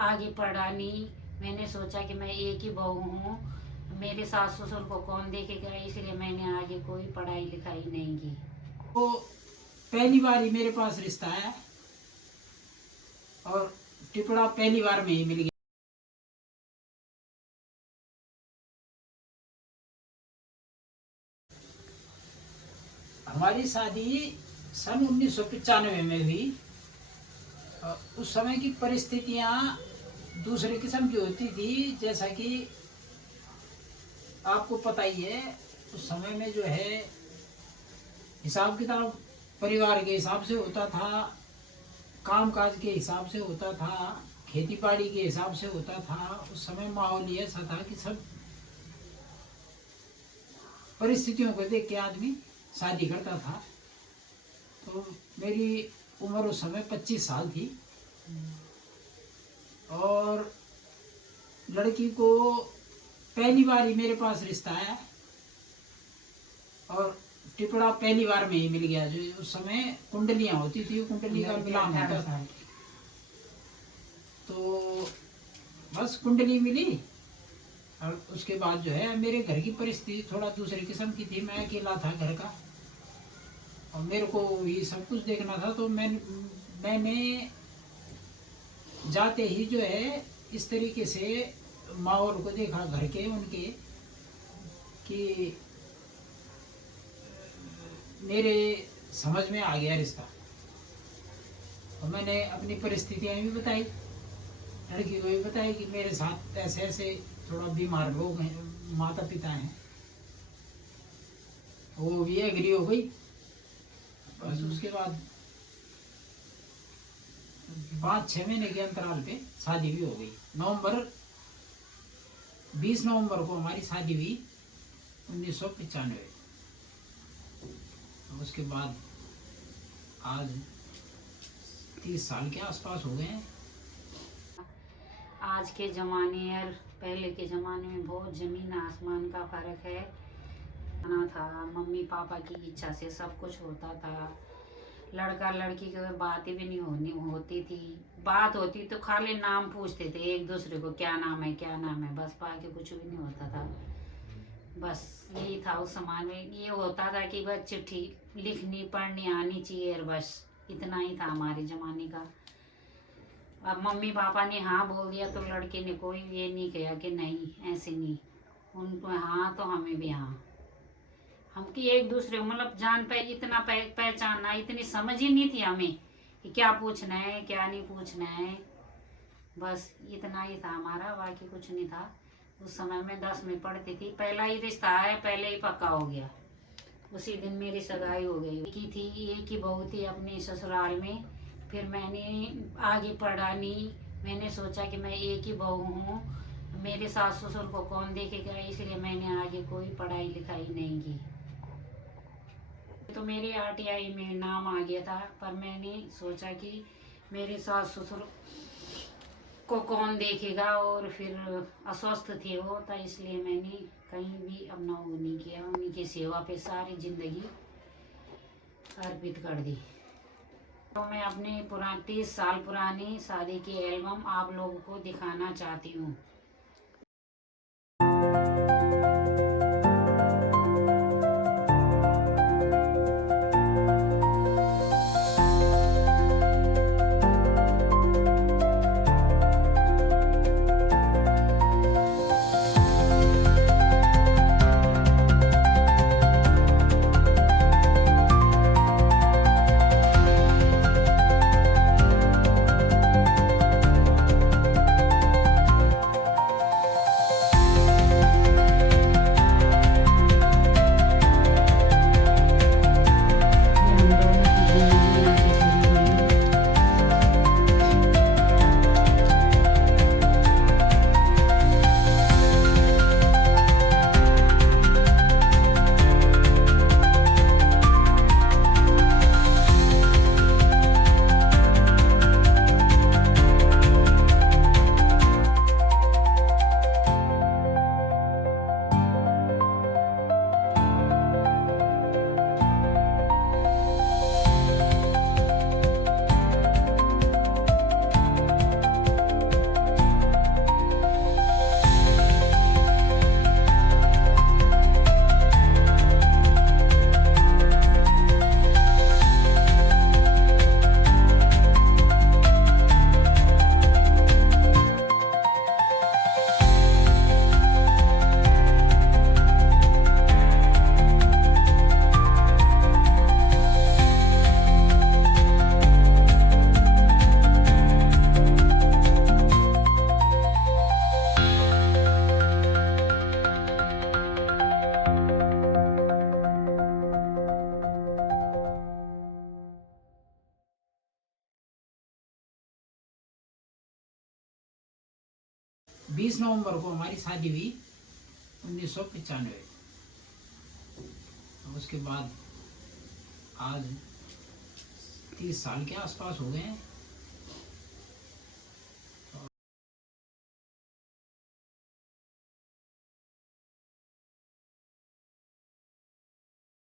आगे पढ़ा नहीं। मैंने सोचा कि मैं एक ही बहू हूँ, मेरे सास ससुर को कौन देखेगा, इसलिए मैंने आगे कोई पढ़ाई लिखाई नहीं की। तो पहली बार ही मेरे पास रिश्ता आया और टिपड़ा पहली बार में ही मिल गया। हमारी शादी सन 1995 में हुई। उस समय की परिस्थितियां दूसरे किस्म की होती थी। जैसा कि आपको पता ही है, उस समय में जो है हिसाब किताब परिवार के हिसाब से होता था, कामकाज के हिसाब से होता था, खेती बाड़ी के हिसाब से होता था। उस समय माहौल ही ऐसा था कि सब परिस्थितियों को देख के आदमी शादी करता था। तो मेरी उम्र उस समय 25 साल थी और लड़की को पहली बार ही मेरे पास रिश्ता आया और टिपड़ा पहली बार में ही मिल गया। जो उस समय कुंडलियां होती थी, कुंडली का मिलान होता था। तो बस कुंडली मिली और उसके बाद जो है मेरे घर की परिस्थिति थोड़ा दूसरे किस्म की थी। मैं अकेला था घर का और मेरे को ये सब कुछ देखना था। तो मैंने जाते ही जो है इस तरीके से माहौल को देखा घर के उनके कि मेरे समझ में आ गया रिश्ता। और मैंने अपनी परिस्थितियां भी बताई, लड़की को भी बताई कि मेरे साथ ऐसे ऐसे थोड़ा बीमार लोग हैं, माता पिता हैं। वो भी एग्री हो गई। बस उसके बाद 5-6 महीने के अंतराल पे शादी भी हो गई। 20 नवंबर को हमारी शादी हुई 1995। उसके बाद आज 30 साल के आसपास हो गए हैं। आज के ज़माने और पहले के ज़माने में बहुत ज़मीन आसमान का फ़र्क है। आना था, मम्मी पापा की इच्छा से सब कुछ होता था। लड़का लड़की की बातें भी नहीं होती थी। बात होती तो खाली नाम पूछते थे एक दूसरे को, क्या नाम है क्या नाम है, बस बाकी कुछ भी नहीं होता था। बस यही था उस समय में। ये होता था कि बस चिट्ठी लिखनी पढ़नी आनी चाहिए और बस इतना ही था हमारे ज़माने का। अब मम्मी पापा ने हाँ बोल दिया तो लड़के ने कोई ये नहीं किया कि नहीं ऐसे नहीं। उनको हाँ तो हमें भी हाँ। हम कि एक दूसरे को मतलब जान पे इतना पहचानना, इतनी समझ ही नहीं थी हमें कि क्या पूछना है क्या नहीं पूछना है। बस इतना ही था हमारा, बाकी कुछ नहीं था। उस समय में 10 में पढ़ती थी। पहला ही रिश्ता है, पहले ही पक्का हो गया। उसी दिन मेरी सगाई हो गई। एक ही थी, एक ही बहू थी अपने ससुराल में। फिर मैंने आगे पढ़ा नहीं। मैंने सोचा कि मैं एक ही बहू हूँ, मेरे सास ससुर को कौन देखेगा, इसलिए मैंने आगे कोई पढ़ाई लिखाई नहीं की। तो मेरे आरटीआई में नाम आ गया था, पर मैंने सोचा कि मेरे सास ससुर को कौन देखेगा और फिर अस्वस्थ थे वो, तो इसलिए मैंने कहीं भी अपना वो नहीं किया। उनकी सेवा पे सारी जिंदगी अर्पित कर दी। तो मैं अपने 30 साल पुरानी शादी की एल्बम आप लोगों को दिखाना चाहती हूँ। 20 नवंबर को हमारी शादी हुई 1995। उसके बाद आज 30 साल के आसपास हो गए हैं।